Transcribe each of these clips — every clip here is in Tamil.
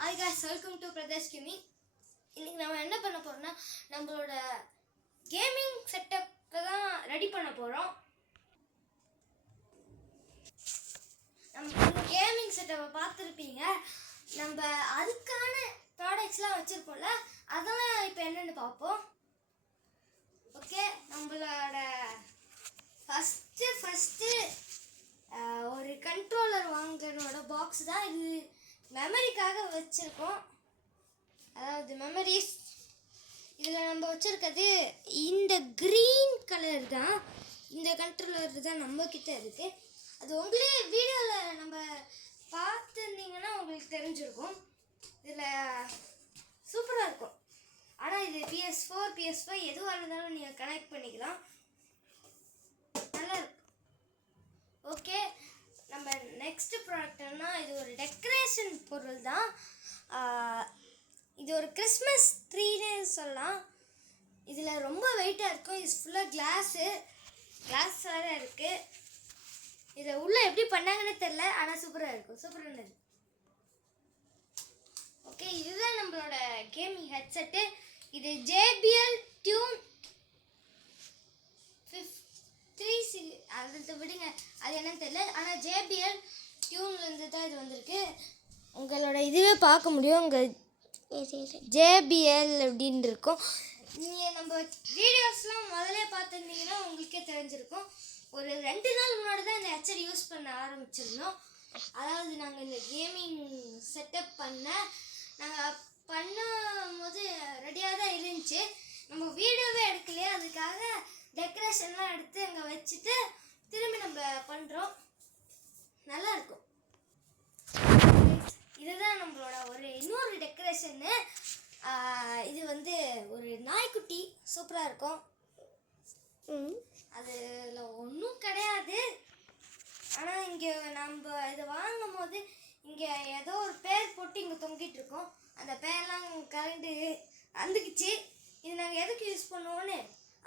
Hi guys, welcome to brothers gaming. இன்னைக்கு நம்ம என்ன பண்ண போறோம்னா நம்மளோட கேமிங் செட்டப்பை தான் ரெடி பண்ண போறோம். நம்ம கேமிங் செட்டப்பை பார்த்துருப்பீங்க. நம்ம அதுக்கான ப்ராடக்ட்ஸ்லாம் வச்சுருப்போம்ல, அதெல்லாம் இப்போ என்னென்னு பார்ப்போம். ஓகே, நம்மளோட ஃபஸ்ட்டு ஒரு கண்ட்ரோலர் வாங்குறனோட பாக்ஸ் தான் இது. மெமரிக்காக வச்சுருக்கோம், அதாவது மெமரிஸ். இதில் நம்ம வச்சுருக்கிறது இந்த க்ரீன் கலர் தான். இந்த கண்ட்ரோலர் தான் நம்மக்கிட்ட இருக்குது. அது உங்களே வீடியோவில் நம்ம பார்த்துருந்தீங்கன்னா உங்களுக்கு தெரிஞ்சிருக்கும். இதில் சூப்பராக இருக்கும். ஆனால் இது PS4 PS5 எதுவாக இருந்தாலும் நீங்கள் கனெக்ட் பண்ணிக்கலாம், நல்லா இருக்கும். ஓகே, நம்ம நெக்ஸ்ட் ப்ராடக்ட்னா இது ஒரு டெக்கரேஷன் பொருள் தான். இது ஒரு கிறிஸ்மஸ் ட்ரீனே சொல்லலாம். இதில் ரொம்ப வெயிட்டாக இருக்கும். இது ஃபுல்லாக கிளாஸ் வேறு இருக்குது. இதை உள்ளே எப்படி பண்ணாங்கன்னு தெரில, ஆனால் சூப்பராக இருக்கும், சூப்பரானது. ஓகே, இதுதான் நம்மளோட கேமிங் ஹெட்செட்டு. இது JBL Tune 3. அதை விடுங்க, அது என்னன்னு தெரியல. ஆனால் JBL டியூன்லேருந்து தான் இது வந்திருக்கு. உங்களோட இதுவே பார்க்க முடியும், உங்கள் JBL அப்படின்னு இருக்கும். நீங்கள் நம்ம வீடியோஸ்லாம் முதல்ல பார்த்துருந்தீங்கன்னா உங்களுக்கே தெரிஞ்சிருக்கும். ஒரு 2 நாள் முன்னாடி தான் இந்த ஹெட்செட் யூஸ் பண்ண ஆரம்பிச்சிருந்தோம். அதாவது நாங்கள் இந்த கேமிங் செட்டப் நாங்கள் பண்ணும் போது ரெடியாக தான் இருந்துச்சு. நம்ம வீடியோவே எடுக்கலையே, அதுக்காக டெக்கரேஷன்லாம் எடுத்து அங்கே வச்சுட்டு திரும்பி நம்ம பண்ணுறோம். நல்லாயிருக்கும். இதுதான் நம்மளோட இன்னொரு டெக்கரேஷன்னு. இது வந்து ஒரு நாய்க்குட்டி, சூப்பராக இருக்கும். அதில் ஒன்றும் கிடையாது. ஆனால் இங்கே நம்ம இதை வாங்கும் போது இங்கே ஏதோ ஒரு பேர் போட்டு இங்கே தொங்கிட்டு இருக்கோம். அந்த பேர்லாம் கரண்டு வந்துக்குச்சு. இது நாங்கள் எதுக்கு யூஸ் பண்ணுவோன்னு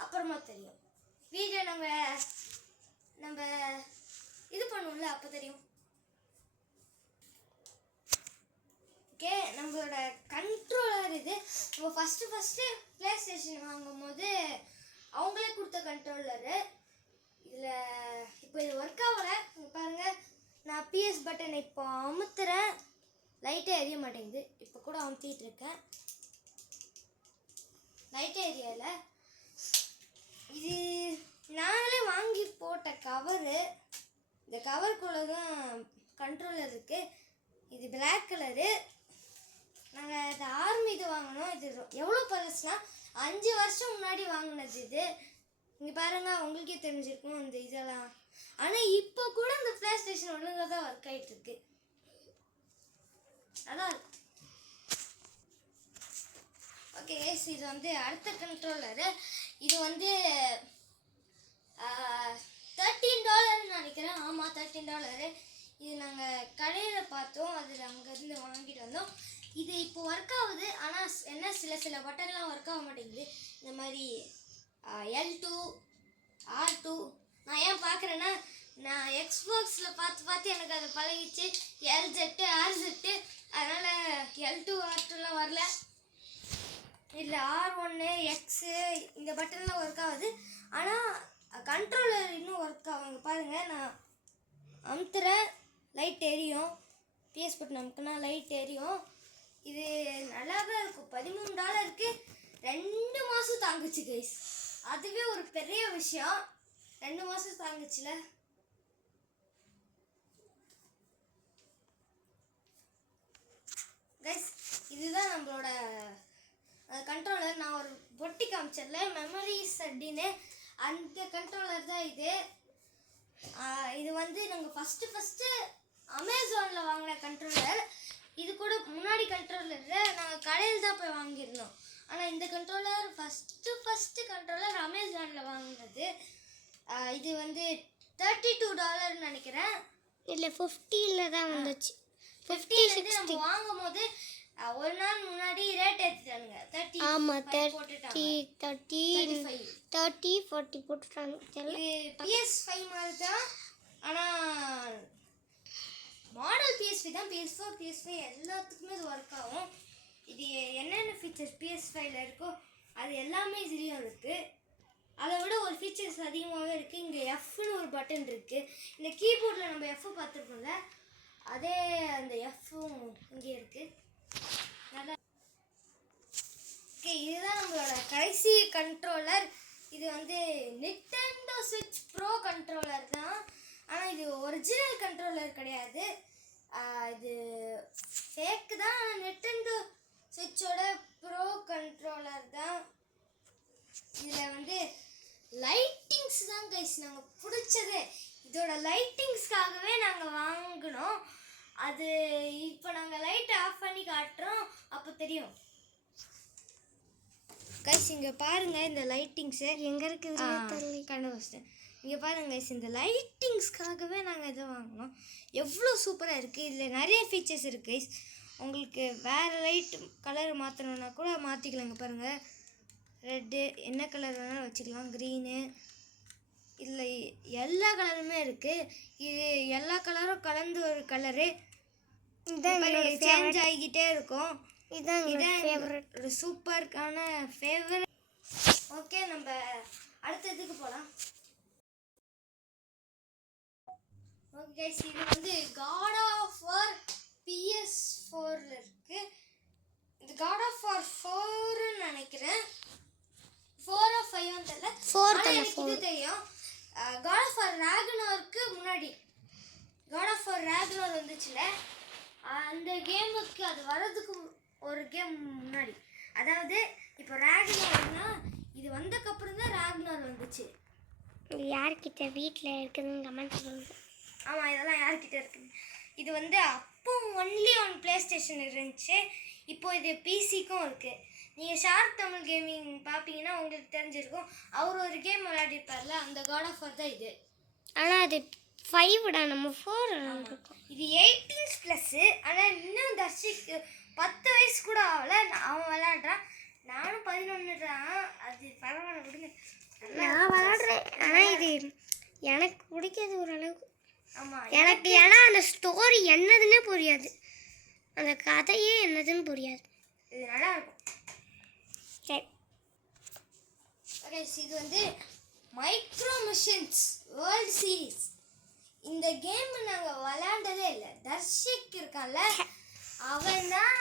அப்புறமா தெரியும். வீடியோ நம்ம இது பண்ணுவோம்ல, அப்போ தெரியும். ஓகே, நம்மளோட கண்ட்ரோலர் இது. நம்ம ஃபஸ்ட்டு ப்ளே ஸ்டேஷன் வாங்கும் போது அவங்களே கொடுத்த கண்ட்ரோலரு. இதில் இப்போ இது ஒர்க் ஆகலை. பாருங்கள், நான் PS பட்டனை இப்போ அமுத்துறேன், லைட்டே எரிய மாட்டேங்குது. இப்போ கூட அமுத்திட்டு இருக்கேன், லைட்டே எரியலை. இது நாங்களே வாங்கி போட்ட கவரு. இந்த கவருக்குள்ளே தான் கண்ட்ரோலர் இருக்குது. இது பிளாக் கலரு. நாங்கள் இந்த ஆர்மி இது வாங்கினோம். இது எவ்வளோ பழசுனா 5 வருஷம் முன்னாடி வாங்கினது இது. இங்கே பாருங்கள், உங்களுக்கே தெரிஞ்சிருக்கும் இந்த இதெல்லாம். ஆனால் இப்போ கூட இந்த ப்ளே ஸ்டேஷன் ஒழுங்காக தான் ஒர்க் ஆகிட்டு இருக்கு. அதான் ஓகே, இது வந்து அடுத்த கண்ட்ரோலரு. இது வந்து $13 நினைக்கிறேன். ஆமாம், $13. இது நாங்கள் கடையில் பார்த்தோம், அதில் அங்கேருந்து வாங்கிட்டு வந்தோம். இது இப்போ ஒர்க் ஆகுது. ஆனால் என்ன, சில பட்டன்லாம் ஒர்க் ஆக மாட்டேங்குது. இந்த மாதிரி L2 R2. நான் ஏன் பார்க்குறேன்னா, நான் எக்ஸ்பாக்ஸில் பார்த்து எனக்கு அது பழகிச்சு. LZ RZ, அதனால் L2 R2லாம் வரல. இதில் R1 X இந்த பட்டன்லாம் ஒர்க் ஆகுது. ஆனால் கண்ட்ரோலர் இன்னும் ஒர்க் ஆகுங்க. பாருங்கள், நான் அமுத்துறேன், லைட் எரியும். PS பட்டன் அமுக்குனா லைட் எரியும். இது நல்லா தான் இருக்கும். $13க்கு 2 மாதம் தாங்குச்சு கைஸ். அதுவே ஒரு பெரிய விஷயம். 2 மாதம் தாங்குச்சுல. கைஸ், இதுதான் நம்மளோட கண்ட்ரோலர். நான் ஒரு பொட்டி காமிச்சர்ல, மெமரிஸ் அப்படின்னு, அந்த கண்ட்ரோலர் தான் இது. இது வந்து நாங்கள் ஃபஸ்ட்டு அமேசானில் வாங்கின கண்ட்ரோலர். இது கூட முன்னாடி கண்ட்ரோலர் நாங்கள் கடையில் தான் போய் வாங்கியிருந்தோம். ஆனால் இந்த கண்ட்ரோலர் ஃபஸ்ட்டு கண்ட்ரோலர் அமேசானில் வாங்கினது. இது வந்து $32 நினைக்கிறேன். இல்லை 50 தான் வந்துச்சு. 50 நம்ம வாங்கும் போது ஒரு நாள் முன்னாடி ரேட் ஏற்றிட்டானுங்க. 30 ஆமாம், 30 40 போட்டுட்டாங்க. PS5 மாதிரி தான். ஆனால் மாடல் பிஎஸ்பி தான். PS4 PS5 எல்லாத்துக்குமே இது ஒர்க் ஆகும். இது என்னென்ன ஃபீச்சர்ஸ் PS5ல இருக்கோ அது எல்லாமே இதுலேயும் இருக்குது. அதை விட ஒரு ஃபீச்சர்ஸ் அதிகமாகவே இருக்குது. இங்கே எஃப்னு ஒரு பட்டன் இருக்குது. இந்த கீபோர்டில் நம்ம எஃப் பார்த்துருக்கோம்ல, அதே அந்த எஃப்பும் இங்கே இருக்குது. நல்லா ஓகே, இதுதான் நம்மளோட கடைசி கண்ட்ரோலர். இது வந்து நிண்டெண்டோ ஸ்விட்ச் ப்ரோ கண்ட்ரோலர் தான். ஆனால் இது ஒரிஜினல் கண்ட்ரோலர் கிடையாது, இது ஃபேக்கு தான். நிண்டெண்டோ ஸ்விட்சோட ப்ரோ கண்ட்ரோலர் தான். இதில் வந்து லைட்டிங்ஸ் தான் கைஸ் நாங்கள் பிடிச்சது. இதோட லைட்டிங்ஸ்க்காகவே நாங்கள் வாங்கினோம். அது இப்போ நாங்கள் லைட் ஆஃப் பண்ணி காட்டுறோம், அப்போ தெரியும் கைஸ். இங்கே பாருங்கள் இந்த லைட்டிங்ஸு எங்கே இருக்குது கண்டுபிடிச்சிட்டேன். இங்கே பாருங்கள் கைஸ், இந்த லைட்டிங்ஸ்க்காகவே நாங்கள் இதை வாங்கினோம். எவ்வளோ சூப்பராக இருக்குது. இதில் நிறைய ஃபீச்சர்ஸ் இருக்குது கைஸ். உங்களுக்கு வேறு லைட் கலர் மாற்றணுன்னா கூட மாற்றிக்கலாங்க. பாருங்கள், ரெட்டு என்ன கலர் வேணாலும் வச்சுக்கலாம், க்ரீனு, இதில் எல்லா கலருமே இருக்குது. இது எல்லா கலரும் கலந்து ஒரு கலரு சேஞ்ச் ஆகிக்கிட்டே இருக்கும். இதான் ஒரு சூப்பருக்கான ஃபேவரட். ஓகே, நம்ம அடுத்ததுக்கு போகலாம். ஓகே கைஸ், இது வந்து God of War PS4ல இருக்குது. இது God of War 4ன்னு நினைக்கிறேன். 4 or 5 தெரியல. 4 எனக்கு இது தெரியும். God of War Ragnarokக்கு முன்னாடி God of War Ragnarok வந்துச்சுல, அந்த கேமுக்கு அது வர்றதுக்கு ஒரு கேம் முன்னாடி, அதாவது இப்போ ராக்னார்னா இது வந்தக்கப்புறம் தான் ராக்னார் வந்துச்சு. இது யார்கிட்ட வீட்டில் இருக்குதுன்னு கமெண்ட் சொல்லுங்க. ஆமாம், இதெல்லாம் யார்கிட்ட இருக்குது. இது வந்து அப்போ ஒன்லி ஆன் ப்ளே ஸ்டேஷன் இருந்துச்சு. இப்போ இது பிசிக்கும் இருக்குது. நீங்கள் ஷார்க் தமிழ் கேமிங் பார்ப்பீங்கன்னா உங்களுக்கு தெரிஞ்சிருக்கும். அவர் ஒரு கேம் விளையாடிருப்பார்ல, அந்த God of War தான் இது. ஆனால் அது 5டா, நம்ம 4 இருக்கும். இது 18+. ஆனால் இன்னும் தர்ஷிக்கு 10 வயசு கூட ஆகல, அவன் விளையாடுறான். நானும் 11 தான். அது பரவாயில்ல விடுங்க, நான் விளையாடுறேன். ஆனால் இது எனக்கு பிடிக்காது ஓரளவுக்கு. ஆமாம், எனக்கு ஏன்னா அந்த ஸ்டோரி என்னதுன்னே புரியாது, அந்த கதையே என்னதுன்னு புரியாது. இது நல்லா இருக்கும். சரி ஓகே, இது வந்து மைக்ரோ மிஷன்ஸ் வேர்ல்ட் சீரீஸ். இந்த கேம் நாங்கள் விளையாண்டதே இல்லை. தர்ஷிக் இருக்கான்ல, அவன் தான்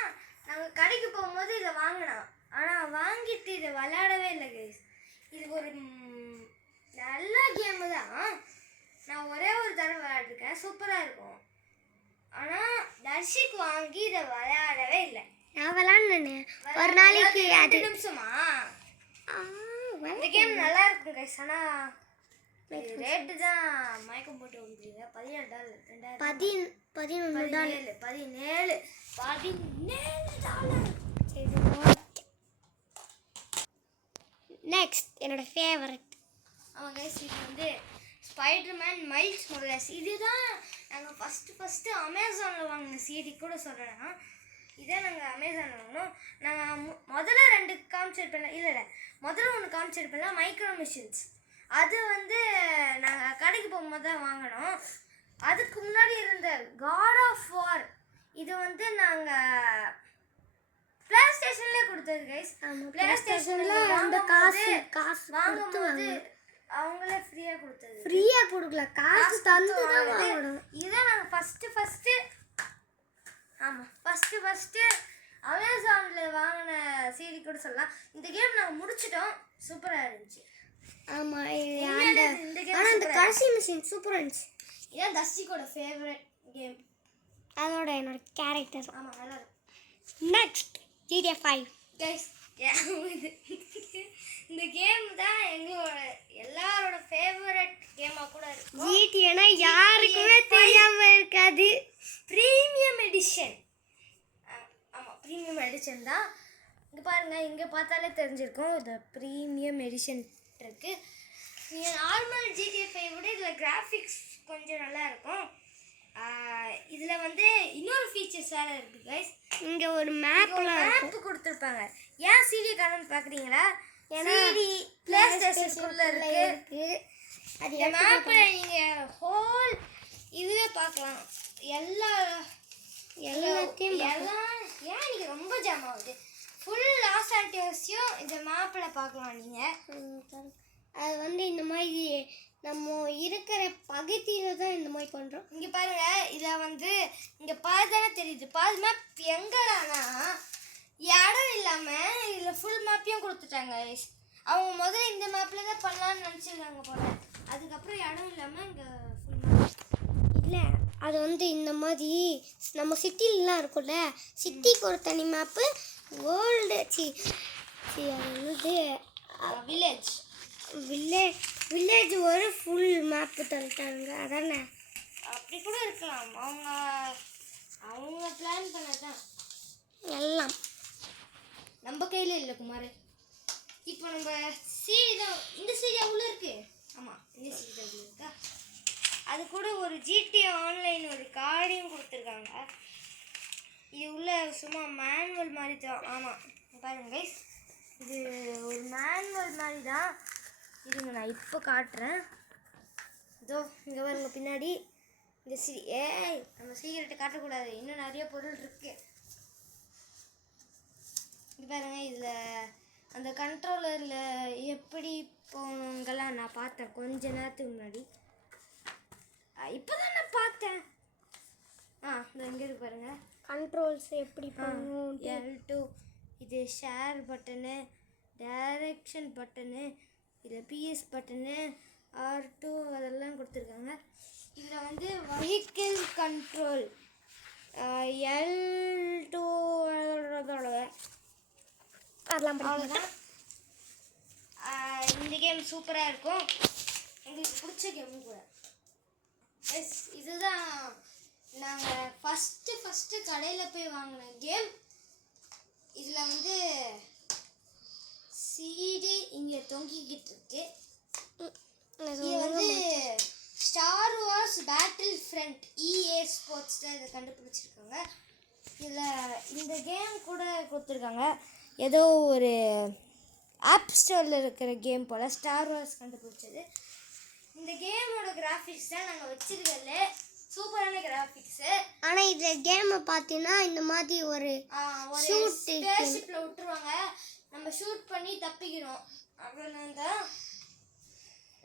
நாங்கள் கடைக்கு போகும்போது இதை வாங்கினான். ஆனால் வாங்கிட்டு இதை விளையாடவே இல்லை கைஸ். இது ஒரு நல்ல கேமு தான். நான் ஒரே ஒரு தடவை விளையாடிருக்கேன், சூப்பராக இருக்கும். ஆனால் தர்ஷிக் வாங்கி இதை விளையாடவே இல்லை. நான் விளையாடுனேன் ஒரு நாளைக்கு. 2 நிமிஷமா? இந்த கேம் நல்லா இருக்கும் கைஸ். ஆனால் ரேட்டு தான் மயக்கம் போட்டு வந்துருங்க. $17, $17. நெக்ஸ்ட் என்னோட ஃபேவரட். ஆமாம் கைஸ், இது வந்து ஸ்பைடர்மேன் மைல்ஸ் மொரலஸ். இதுதான் நாங்கள் ஃபஸ்ட்டு அமேசானில் வாங்கின சிடி கூட சொல்கிறேன்னா. இதை நாங்கள் அமேசானில் வாங்கினோம். நாங்கள் முதல்ல 2 காமிச்சிருப்பேன். இல்லை முதல்ல 1 காமிச்சிருப்பேன்ல, மைக்ரோ மிஷின்ஸ். அது வந்து நாங்கள் கடைக்கு போகும்போது தான் வாங்கினோம். அதுக்கு முன்னாடி இருந்த God of War இது வந்து நாங்கள் ப்ளே ஸ்டேஷன்லேயே கொடுத்தது கைஸ். ப்ளே ஸ்டேஷனில் அந்த காசு வாங்கும்போது அவங்களே ஃப்ரீயாக கொடுத்தது. ஃப்ரீயாக கொடுக்கல, காசு தந்து தான் வாங்கணும். இதான் நாங்கள் ஃபஸ்ட்டு அமேசானில் வாங்கின சிடி கூட சொல்லலாம். இந்த கேம் நாங்கள் முடிச்சிட்டோம், சூப்பராக இருந்துச்சு. ஆமாம், இந்த கடைசி மிஷின் சூப்பராக இருந்துச்சு. இதான் தர்ஷிக்கோட ஃபேவரட் கேம், அதோட என்னோட கேரக்டர். ஆமாம், நல்லா இருக்கும். Next GTA 5 guys. இந்த கேம் தான் எங்களோட எல்லாரோட ஃபேவரட் கேமாக கூட இருக்கும். GTAனா யாருக்குமே தெரியாமல் இருக்காது. Premium edition. ஆமாம், ப்ரீமியம் எடிஷன் தான். இங்கே பாருங்கள், இங்கே பார்த்தாலே தெரிஞ்சிருக்கும் இந்த ப்ரீமியம் எடிஷன் இருக்குது. நீங்கள் நார்மல் GTA 5 விட இதில் கிராஃபிக்ஸ் கொஞ்சம் நல்லா இருக்கும். இதில் வந்து இன்னொரு ஃபீச்சர்ஸ் வேறு இருக்குது கைஸ். இங்கே ஒரு மேப்பு கொடுத்துருப்பாங்க. ஏன் சிடி காரணம்னு பார்க்குறீங்களா? சிடி ப்ளே ஸ்டேஷனுக்குள்ளே இருக்குது. அது மேப்பில் நீங்கள் ஹோல் இதுவே பார்க்கலாம். எல்லாத்தையும் எல்லாம் ஏன் இன்னைக்கு ரொம்ப ஜாம் ஆகுது. ஃபுல் லாஸ் ஆன்டிவர்ஸையும் இந்த மேப்பில் பார்க்கலாம் நீங்கள். அது வந்து இந்த மாதிரி நம்ம இருக்கிற பகுதியில் தான் இந்த மாதிரி பண்ணுறோம். இங்கே பாருங்க, இதில் வந்து இங்கே பாதுதானே தெரியுது. பாது மேப் எங்கடானா இடம் இல்லாமல் இதில் ஃபுல் மேப்பையும் கொடுத்துட்டாங்க. அவங்க முதல்ல இந்த மேப்பில் தான் பண்ணலான்னு நினச்சிருக்காங்க போல. அதுக்கப்புறம் இடம் இல்லாமல் இங்கே ஃபுல் மேப் இல்லை. அது வந்து இந்த மாதிரி நம்ம சிட்டிலலாம் இருக்கும்ல, சிட்டிக்கு ஒரு தனி மேப்பு, வேர்ல்டு வில்லேஜ் வில்லேஜ் ஒரு ஃபுல் மேப்பு தந்துட்டாங்க. அதானே? அப்படி கூட இருக்கலாம். அவங்க பிளான் பண்ணதான் எல்லாம் நம்ம கையில் இல்லை குமார். இப்போ நம்ம சீடி தான், இந்த சீடி உள்ள இருக்கு. ஆமாம், இந்த சீடி தான் இருக்கா. அது கூட ஒரு ஜிடிஏ ஆன்லைன் ஒரு கார்டையும் கொடுத்துருக்காங்க. இது உள்ள சும்மா மேனுவல் மாதிரி தான். ஆமாம் பாருங்க கைஸ், இது ஒரு மேனுவல் மாதிரி தான். இதுங்க நான் இப்போ காட்டுறேன். இதோ இங்கே பாருங்க பின்னாடி இந்த நம்ம சீக்கிரட்டை காட்டக்கூடாது, இன்னும் நிறைய பொருள் இருக்கு. இது பாருங்க, இதில் அந்த கண்ட்ரோலரில் எப்படி போங்கலாம் நான் பார்த்தேன் கொஞ்ச நேரத்துக்கு முன்னாடி. இப்போ தான் நான் பார்த்தேன். இந்த இங்கே இருக்கு பாருங்க, கண்ட்ரோல்ஸ் எப்படி போகணும். L2 இது ஷேர் பட்டனு, டைரக்ஷன் பட்டனு, இது PS பட்டனு, R2 அதெல்லாம் கொடுத்துருக்காங்க. இதில் வந்து வெஹிக்கிள் கண்ட்ரோல் L2 அதெல்லாம் அவ்வளோதான். இந்த கேம் சூப்பராக இருக்கும், எங்களுக்கு பிடிச்ச கேமும் கூட. இதுதான் நாங்கள் ஃபஸ்ட்டு கடையில் போய் வாங்கின கேம். இதில் வந்து சிடி இங்கே தொங்கிக்கிட்டு இருக்கு. இது வந்து star Wars battle front EA sports தான் இதை கண்டுபிடிச்சிருக்காங்க. இதில் இந்த கேம் கூட கொடுத்துருக்காங்க, ஏதோ ஒரு ஆப் ஸ்டோரில் இருக்கிற கேம் போல். ஸ்டார் வார்ஸ் கண்டுபிடிச்சது. இந்த கேமோட கிராஃபிக்ஸ் தான் நாங்கள் வச்சிருக்கல, சூப்பரான கிராஃபிக்ஸு. ஆனால் இதில் கேமை பார்த்தீங்கன்னா இந்த மாதிரி ஒரு ஸ்பேஸ்ஷிப்பில் விட்டுருவாங்க, நம்ம ஷூட் பண்ணி தப்பிக்கணும். அவ்வளோதான்.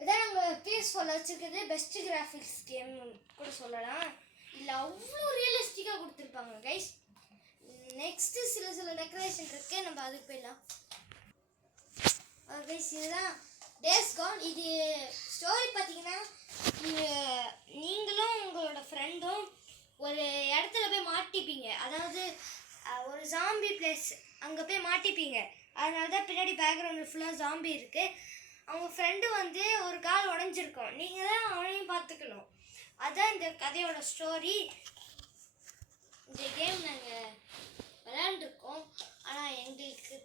இதான் நாங்கள் PS4 வச்சுருக்கிறது பெஸ்ட்டு கிராஃபிக்ஸ் கேம் கூட சொல்லலாம். இல்லை அவ்வளோ ரியலிஸ்டிக்காக கொடுத்துருப்பாங்க கைஸ். நெக்ஸ்ட்டு சில டெக்கரேஷன் இருக்கு, நம்ம அதுக்கு போயிடலாம். கைஸ் இதுதான் டேஸ் கான். இது ஸ்டோரி பார்த்தீங்கன்னா, நீங்களும் உங்களோட ஃப்ரெண்டும் ஒரு இடத்துல போய் மாட்டிப்பீங்க. அதாவது ஒரு ஜாம்பி பிளேஸ், அங்கே போய் மாட்டிப்பீங்க. அதனால தான் பின்னாடி பேக்ரவுண்டில் ஃபுல்லாக ஜாம்பி இருக்குது. அவங்க ஃப்ரெண்டு வந்து ஒரு கால் உடஞ்சிருக்கோம், நீங்கள் தான் அவனையும் பார்த்துக்கணும். அதுதான் இந்த கதையோட ஸ்டோரி. இந்த கேம் நாங்கள் விளையாண்டுருக்கோம், ஆனால் எங்களுக்கு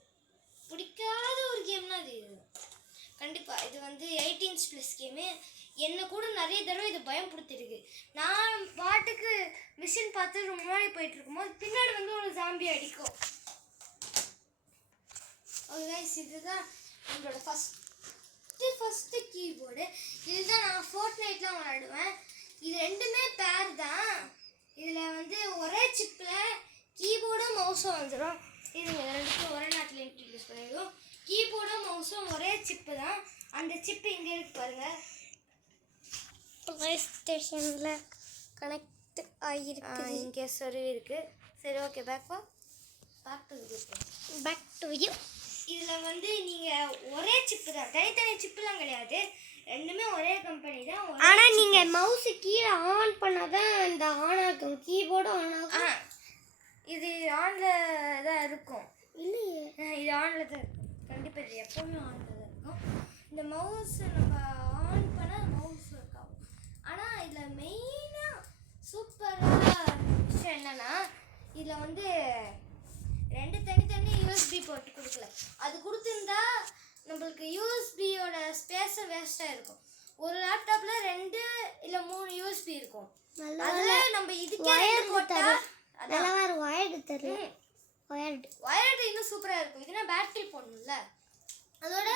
பிடிக்காத ஒரு கேம்னா அது கண்டிப்பாக. இது வந்து 18+ கேமு. என்னை கூட நிறைய தடவை இது பயப்படுத்திருக்கு. நான் பாட்டுக்கு மிஷின் பார்த்து ரொம்ப முன்னாடி போயிட்டு இருக்கும்போது பின்னாடி வந்து ஒரு ஜாம்பி அடிக்கும். இதுதான் நம்மளோட ஃபஸ்ட்டு கீபோர்டு. இதுதான் நான் ஃபோர்ட்நைட்லாம் விளையாடுவேன். இது ரெண்டுமே பேர் தான். இதில் வந்து ஒரே சிப்பில் கீபோர்டும் மவுஸும் வந்துடும். இது ரெண்டுக்கும் ஒரே நாட்டில் இன்ட்ரடியூஸ் பண்ணிடுவோம். கீபோர்டும் மவுஸும் ஒரே சிப்பு தான். அந்த சிப்பு இங்கே இருக்கு பாருங்கள், ப்ளே ஸ்டேஷனில் கனெக்ட் ஆகிருக்கு. இங்கே சொருவி இருக்குது. சரி, ஓகே, பேக் டு யூ. இதில் வந்து நீங்கள் ஒரே சிப்பு தான், தனித்தனி சிப்புலாம் கிடையாது, ரெண்டுமே ஒரே கம்பெனி தான். ஆனால் நீங்கள் மவுஸு கீழே ஆன் பண்ணால் தான் இந்த ஆன் ஆகும், கீபோர்டும் ஆன் ஆகும். இது ஆனில் தான் இருக்கும். இல்லையே, இது ஆனில் தான் இருக்கும். கண்டிப்பாக இது எப்போவுமே ஆனில் தான் இருக்கும். இந்த மவுஸை நம்ம ஆன் பண்ணால் மவுஸ் ஒர்க் ஆகும். ஆனால் இதில் மெயினாக சூப்பராக விஷயம் என்னென்னா, இதில் வந்து ரெண்டு தனித்தனி யூஎஸ்பி போட்டு கொடுக்கல. அது கொடுத்துருந்தா நம்மளுக்கு யூஎஸ்பியோட ஸ்பேஸை வேஸ்ட்டாக இருக்கும். ஒரு லேப்டாப்பில் 2 இல்லை 3 யூஎஸ்பி இருக்கும். அதில் நம்ம இதுக்கே போட்டால் அதெல்லாம் வயர்டு தரும். வயர்டு இன்னும் சூப்பராக இருக்கும். இதுனா பேட்டரி போடணும்ல. அதோட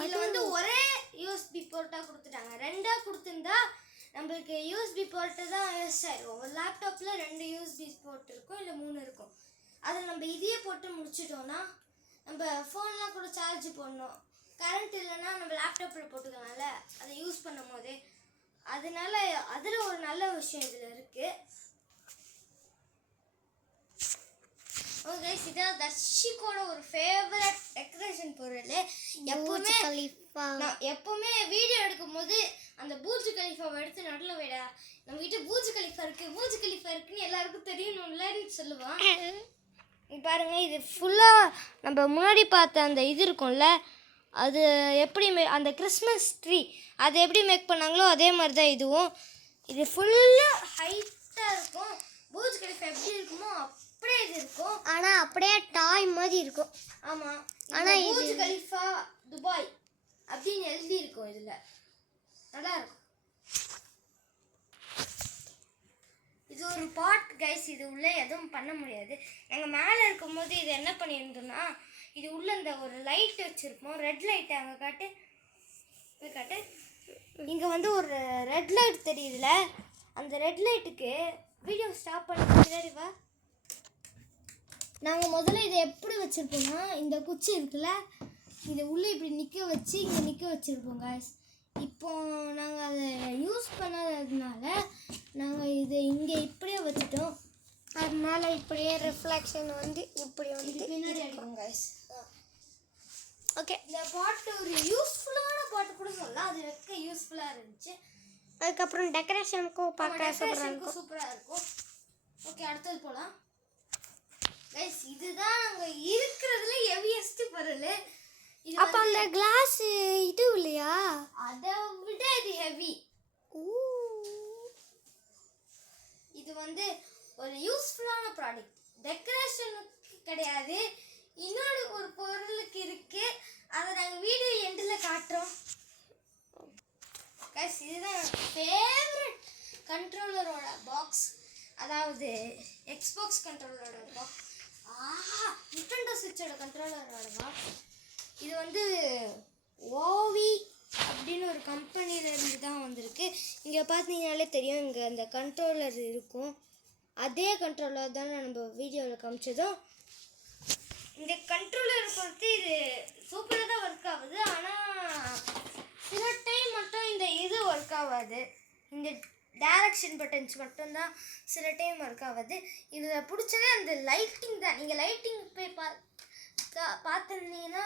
இதில் வந்து ஒரே யூஎஸ்பி போர்ட்டாக கொடுத்துட்டாங்க. 2ஆக கொடுத்துருந்தா நம்மளுக்கு யூஎஸ்பி போர்ட்டு தான் வேஸ்ட் ஆயிடும். ஒரு லேப்டாப்பில் 2 யூஎஸ்பி போர்ட் இருக்கும், இல்லை 3 இருக்கும். அதில் நம்ம இதையே போட்டு முடிச்சிட்டோன்னா நம்ம ஃபோன்லாம் கூட சார்ஜ் போடணும். கரண்ட் இல்லைன்னா நம்ம லேப்டாப்பில் போட்டுக்கலாம்ல அதை யூஸ் பண்ணும் போதே. அதனால அதில் ஒரு நல்ல விஷயம் இதில் இருக்குது. ஓகே, இதான் தர்ஷிக்கோட ஒரு ஃபேவரட் டெக்கரேஷன் பொருள். எப்பவுமே வீடியோ எடுக்கும் போது அந்த பூஜ் கலிஃபாவை எடுத்து நடுவில் விட, நம்ம வீட்டு பூஜ் கலிஃபா இருக்குன்னு எல்லாருக்கும் தெரியணும்லன்னு சொல்லுவான். பாருங்க, இது ஃபுல்லாக நம்ம முன்னாடி பார்த்த அந்த இது இருக்கும்ல, அது எப்படி அந்த கிறிஸ்மஸ் ட்ரீ அதை எப்படி மேக் பண்ணாங்களோ அதே மாதிரி தான் இதுவும். இது ஃபுல்லாக ஹைட்டாக இருக்கும். பூஜ் கலிஃபா எப்படி இருக்குமோ அப்படியே இது இருக்கும். ஆனால் அப்படியே டாய் மாதிரி இருக்கும். ஆமாம், ஆனால் பூஜ் கலிஃபா துபாய் அப்படின்னு எழுதி இருக்கும். இதில் நல்லா இருக்கும். இது ஒரு பாட் கைஸ். இது உள்ளே எதுவும் பண்ண முடியாது. நாங்கள் மேலே இருக்கும்போது இது என்ன பண்ணியிருந்தோம்னா, இது உள்ளே இந்த ஒரு லைட் வச்சுருப்போம். ரெட் லைட்டு அங்கே காட்டு. இங்கே வந்து ஒரு ரெட் லைட் தெரியுதுல, அந்த ரெட் லைட்டுக்கு வீடியோ ஸ்டாப் பண்ணி பின்னாடி வா. நாங்கள் முதல்ல இதை எப்படி வச்சுருப்போம்னா, இந்த குச்சி இருக்குல்ல, இதை உள்ளே இப்படி நிற்க வச்சு இங்கே நிற்க வச்சுருப்போம் கைஸ். இப்போ நாங்கள் அதை யூஸ் பண்ணாததுனால நாங்கள் இதை இங்கே இப்படியே வச்சுட்டோம். அதனால இப்படியே ரிஃப்ளெக்ஷன் வந்து இப்படி வந்து பின்னாடி அடிக்கும் கைஸ். ஓகே, இந்த பாட்டு ஒரு யூஸ்ஃபுல்லான பாட்டு கூட சொல்லலாம். அது வைக்க யூஸ்ஃபுல்லாக இருந்துச்சு. அதுக்கப்புறம் டெக்கரேஷனுக்கும் பார்க்க சூப்பராக இருக்கும். ஓகே, அடுத்தது போகலாம் கைஸ். இதுதான் நாங்கள் இருக்கிறதுல ஹெவியஸ்ட் பொருள். அப்போ அந்த கிளாஸ் இது இல்லையா? அதை விட இது ஹெவி. இது வந்து ஒரு யூஸ்ஃபுல்லான ப்ராடக்ட். டெக்கரேஷனுக்கு கிடையாது, இன்னொரு ஒரு பொருளுக்கு இருக்கு. அதை நாங்கள் வீடியோ எண்டில் காட்டுறோம் கைஸ். இதுதான் ஃபேவரட் கண்ட்ரோலரோட பாக்ஸ், அதாவது எக்ஸ்பாக்ஸ் கண்ட்ரோலரோட பாக்ஸ். நிண்டெண்டோ ஸ்விட்சோட கண்ட்ரோலரோட பாக்ஸ். இது வந்து ஓவி அப்படின்னு ஒரு கம்பெனியிலேருந்து தான் வந்திருக்கு. இங்கே பார்த்தீங்கனாலே தெரியும், இங்கே அந்த கண்ட்ரோலர் இருக்கும். அதே கண்ட்ரோலர் தான் நம்ம வீடியோவில் காமிச்சதும். இந்த கண்ட்ரோலர் பொறுத்து இது சூப்பராக தான் ஒர்க் ஆகுது. ஆனால் சில டைம் மட்டும் இந்த இது ஒர்க் ஆகாது. இந்த டைரக்ஷன் பட்டன்ஸ் மட்டும்தான் சில டைம் ஒர்க் ஆகாது. இதில் பிடிச்சதே அந்த லைட்டிங் தான். நீங்கள் லைட்டிங் போய் பார்த்துருந்தீங்கன்னா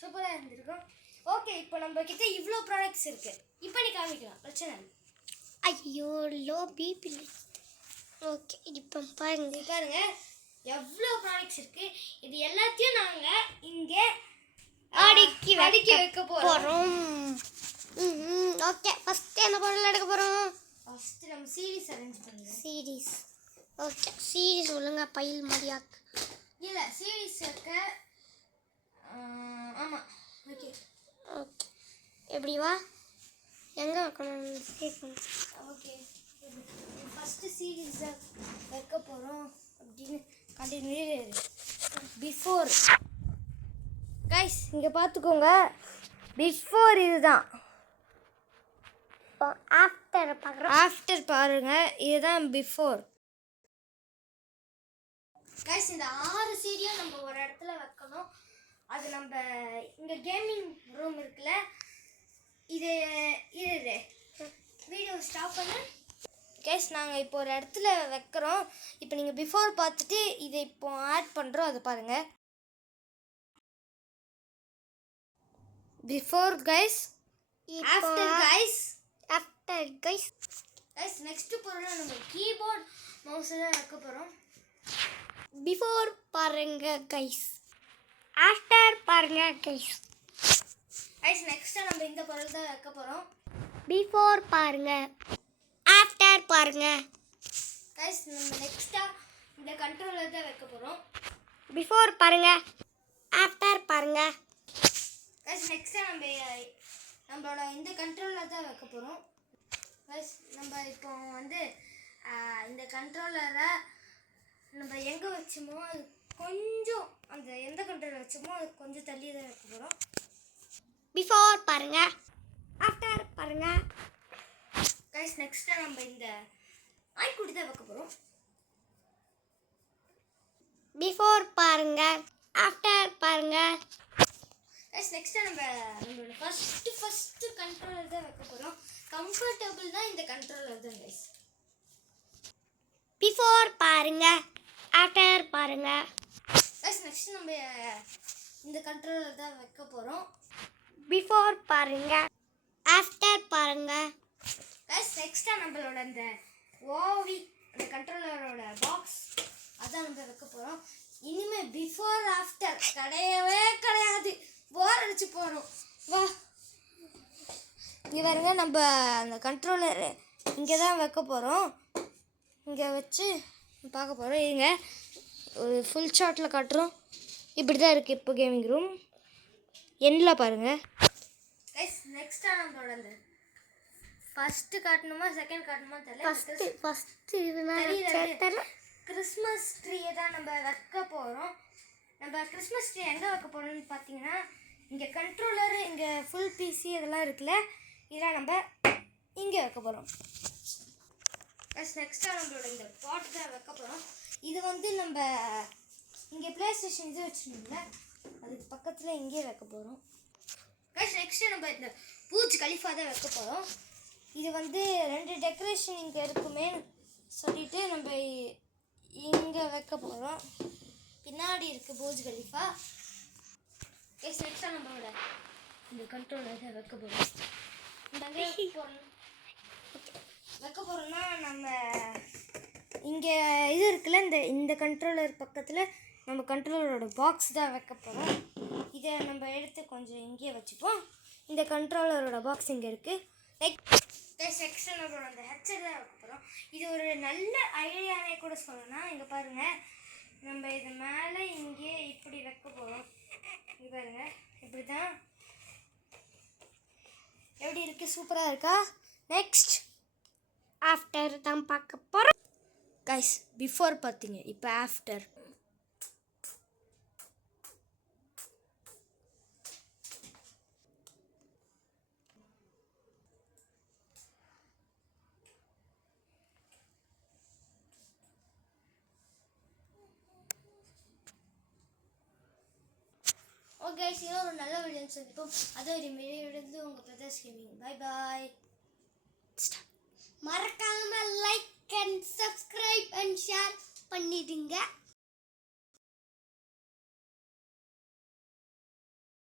சூப்பராக இருந்திருக்கும். ஓகே, இப்போ நம்ம கிட்ட இவ்வளோ ப்ராடக்ட்ஸ் இருக்குது. இப்போ நீ காமிக்கலாம், பிரச்சனை இல்லை. ஐயோ, லோ பிபி. ஓகே, இப்போ பாருங்க எவ்வளோ ப்ராடக்ட்ஸ் இருக்குது. இது எல்லாத்தையும் நாங்கள் இங்கே அடுக்கி வைக்க போகிறோம். ஓகே, ஃபஸ்ட்டு என்ன பொருள் எடுக்க போகிறோம்? ஃபஸ்ட்டு நம்ம சீரீஸ் அரேஞ்ச் பண்ணுங்க. சீரீஸ். ஓகே, சீரீஸ் ஒழுங்கா பைல் மாதிரியாக்கு. இல்லை, சீரீஸ் இருக்க. ஆமாம், ஓகே ஓகே. எப்படி வா, எங்கே வைக்கணும் கேட்கணும். ஓகே, ஃபஸ்ட்டு சீரீஸை வைக்க போகிறோம் அப்படின்னு கண்டினியூ. பிஃபோர் கைஸ், இங்கே பார்த்துக்கோங்க. பிஃபோர் இதுதான். ஆஃப்டர் பாருங்கள், இதுதான் பிஃபோர் கைஸ். இந்த 6 சீடியும் நம்ம ஒரு இடத்துல வைக்கணும். அது நம்ம இங்கே கேமிங் ரூம் இருக்குல்ல, இது வீடியோ ஸ்டாப் பண்ண கைஸ். நாங்கள் இப்போ ஒரு இடத்துல வைக்கிறோம். இப்போ நீங்கள் பிஃபோர் பார்த்துட்டு இதை இப்போ ஆட் பண்ணுறோம், அதை பாருங்கள். Before guys, after guys, guys. Next பொருள் நம்ம கீபோர்ட் மவுஸ் தான் வைக்க போகிறோம். பிஃபோர் பாருங்க கைஸ், ஆஃப்டர் பாருங்க கைஸ். கைஸ், நெக்ஸ்ட்டு நம்ம இந்த பொருள் தான் வைக்க போகிறோம். பிஃபோர் பாருங்க, ஆஃப்டர் பாருங்க கைஸ். நம்ம நெக்ஸ்ட்டாக இந்த கண்ட்ரோலர் தான் வைக்க போகிறோம். பிஃபோர் பாருங்க, ஆஃப்டர் பாருங்க கைஸ். நெக்ஸ்ட்டாக நம்மளோட இந்த கண்ட்ரோலர் தான் வைக்க போகிறோம். கைஸ், நம்ம இப்போ வந்து இந்த கண்ட்ரோலரை நம்ம எங்கே வச்சோமோ அது கொஞ்சம், அந்த எந்த கண்ட்ரோலர் வச்சோமோ அது கொஞ்சம் தள்ளி தான் வைக்க போகிறோம். பிஃபோர் பாருங்க, ஆஃப்டர் பாருங்க கைஸ் நெக்ஸ்ட்டாக நம்ம இந்த நாய்க்குட்டி தான் வைக்க போகிறோம். பிஃபோர் பாருங்க, ஆஃப்டர் பாருங்க. கைஸ் நெக்ஸ்ட்டாக நம்மளோட ஃபஸ்ட்டு கண்ட்ரோலர் தான் வைக்க போகிறோம். கம்ஃபர்டபுள் தான் இந்த கண்ட்ரோலர் தான் கைஸ். பிஃபோர் பாருங்க, ஆஃப்டர் பாருங்க. கைஸ் நெக்ஸ்ட் நம்ம இந்த கண்ட்ரோலர் தான் வைக்க போகிறோம். பிஃபோர் பாருங்க, ஆஃப்டர் பாருங்க. கைஸ் நெக்ஸ்ட்டாக நம்மளோட இந்த ஓவி அந்த கண்ட்ரோலரோட பாக்ஸ் அதான் நம்ம வைக்க போகிறோம். இனிமேல் பிஃபோர் ஆஃப்டர் கிடையவே கிடையாது. போர் அடிச்சு போகிறோம். வா இங்கே பாருங்க, நம்ம அந்த கண்ட்ரோலர் இங்கே தான் வைக்க போகிறோம். இங்கே வச்சு பார்க்க போகிறோம். இருங்க ஒரு ஃபுல் ஷாட்டில் காட்டுறோம். இப்படி தான் இருக்குது இப்போ கேமிங் ரூம். எண்ணில் பாருங்கள். கைஸ் நெக்ஸ்ட்டாக நம்மளோட அந்த ஃபஸ்ட்டு காட்டணுமா செகண்ட் காட்டணுமா தெரியல. கிறிஸ்மஸ் ட்ரீயை தான் நம்ம வைக்க போகிறோம். நம்ம கிறிஸ்மஸ் ட்ரீ எங்கே வைக்க போகிறோம்னு பார்த்தீங்கன்னா, இங்கே கண்ட்ரோலரு, இங்கே ஃபுல் பிசி இதெல்லாம் இருக்குல்ல, இதெல்லாம் நம்ம இங்கே வைக்க போகிறோம். ப்ளஸ் நெக்ஸ்ட்டாக நம்மளோட இந்த பாட் தான் வைக்க போகிறோம். இது வந்து நம்ம இங்கே ப்ளே ஸ்டேஷன் இது வச்சுருந்தோம்ல, அதுக்கு பக்கத்தில் இங்கேயே வைக்க போகிறோம். ப்ளஸ் நெக்ஸ்ட்டு நம்ம இந்த பூஜ் கலிஃபா தான் வைக்க போகிறோம். இது வந்து 2 டெக்கரேஷன் இங்கே இருக்குமே சொல்லிட்டு நம்ம இங்கே வைக்க போகிறோம். பின்னாடி இருக்குது பூஜ் கலிஃபா. ப்ளஸ் நெக்ஸ்ட்டாக நம்மளோட இந்த கண்ட்ரோலர் தான் வைக்க போகிறோம். வைக்க போகிறோம்னா நம்ம இங்கே இது இருக்குல்ல, இந்த கண்ட்ரோலர் பக்கத்தில் நம்ம கண்ட்ரோலரோட பாக்ஸ் தான் வைக்க போகிறோம். இதை நம்ம எடுத்து கொஞ்சம் இங்கேயே வச்சுப்போம். இந்த கண்ட்ரோலரோட பாக்ஸ் இங்கே இருக்குது. நெக்ஸ்ட் நம்மளோட அந்த ஹெட்செட் தான் வைக்க போகிறோம். இது ஒரு நல்ல ஐடியாவே கூட சொல்லலாம். இங்கே பாருங்கள், நம்ம இது மேலே இங்கே இப்படி வைக்க போகிறோம். இங்கே பாருங்கள், இப்படி தான். எப்படி இருக்குது? சூப்பராக இருக்கா? நெக்ஸ்ட் ஆஃப்டர் தான் பார்க்க போகிறோம். கைஸ் பிஃபோர் பார்த்தீங்க, இப்போ ஆஃப்டர். ஓகே, இன்னும் ஒரு நல்ல வீடியோ சந்திப்போம். அதே ஒரு வீடியோ எடுத்து உங்கள் பிரதர்ஸ் கேமிங். Bye bye. மறக்காம like and subscribe and share பண்ணிடுங்க.